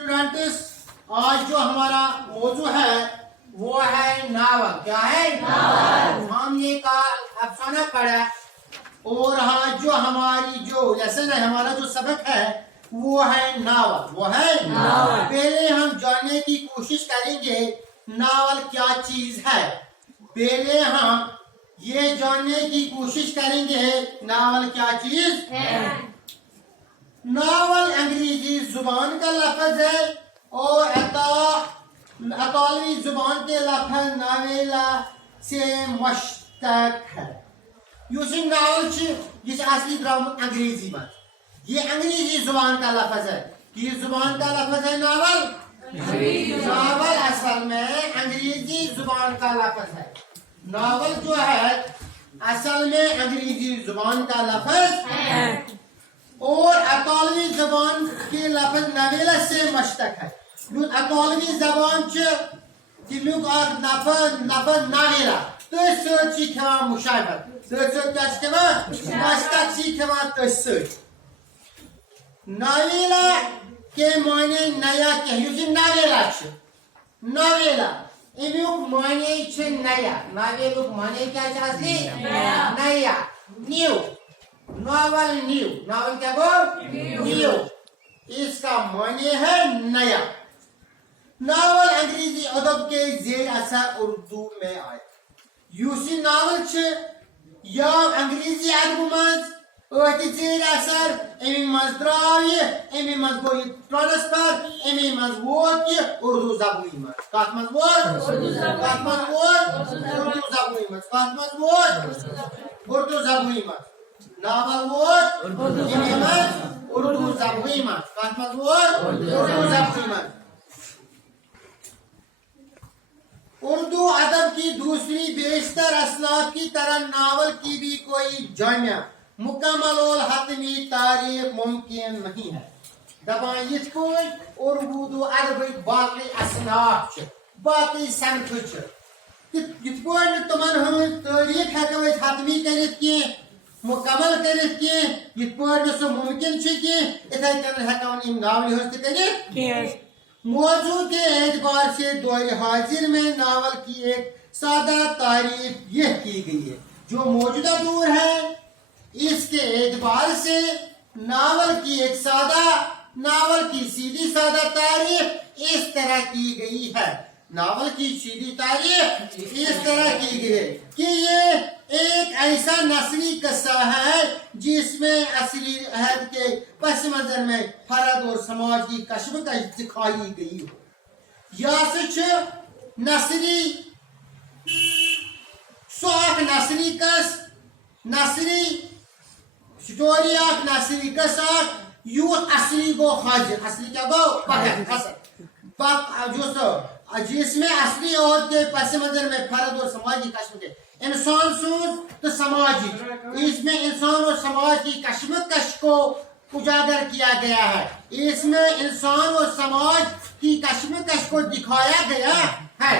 Students, आज जो हमारा मौजू है वो है नावल। क्या है? नावल। हमने कल अफसाना पढ़ा और आज जो हमारी जो लेसन है, हमारा जो सबक है वो है नावल। वो है नावल। पहले हम जानने की कोशिश करेंगे नावल क्या चीज है। पहले हम ये जानने की कोशिश करेंगे नावल क्या चीज है। नावल अंग्रेजी जुबान का लफ्ज है और अतालवी जुबान के लफ्ज नावेला से मुश्तक है। यूसिंग नावल ये असली द्रावत अंग्रेजी में, ये अंग्रेजी जुबान का लफ्ज है। ये जुबान का लफ्ज है नावल। नावल असल में अंग्रेजी जुबान का लफ्ज है। नावल जो है असल में अंग्रेजी जुबान का लफ्ज है और अतालवी जबान के लफ्ज नवेला से मुश्तक है। अतालवी जबान लुक नफज नवेला तो खेवा मुशाबत नवेला के माने नया कह नवेला नवेला अमुक माने नया। नवेलुक माने क्या असली नया, न्यू। नावल न्यू, नावल क्या गो न्यू, इसका माने है नया। नावल अंग्रेजी अदब के जेर असर उर्दू में आए। यूसी नावल या अंग्रेजी अदब मज जेर असर एमी मज द्राव एमी मज गो ट्रांसफर एमी मज वोट उर्दू ज़बानी मज कात मज वोट कात मज वोट उर्दू ज़बानी मज कात मज वोट उर्दू ज़बानी मज नावल वोट उर्दू ज़बानी मज कात मज वोट उर्दू ज़बानी मज। उर्दू अदब की दूसरी बेशतर असनाफ की तरह नावल की भी कोई जामिया मुकम्मल और हतमी तारीख मुमकिन नहीं है। दबान उर्दू अदब बाकी असनाफ बाकी सनफ तुमन हज तारीख हेको हतमी कर मुकम्मल कर सो मुमकिन इथे कन हेकान नावल कर। मौजू के एतबार से दौर हाजिर में नावल की एक सादा तारीफ यह की गई है। जो मौजूदा दौर है इसके एतबार से नावल की एक नावल की सीधी सादा तारीफ इस तरह की गई है। नावल की सीधी तारीफ इस तरह की गई है कि ये एक ऐसा नस्ली किस्सा है जिसमें असली अहद के पस मंजर में फर्द और समाज की कश्मकश दिखाई गई हो। या नस्ली सोख नस्ली कस नस्ली स्टोरी ऑफ नस्ली कस यूथ असली गो हाजिर। असली क्या गो जिसमें असली और के पस मंजर में फर्द और समाज की कश्मकश इंसान सूद तो समाजी, इसमें इंसान और समाज की कश्मकश को उजागर किया गया है। इसमें इंसान और समाज की कश्मकश को दिखाया गया है।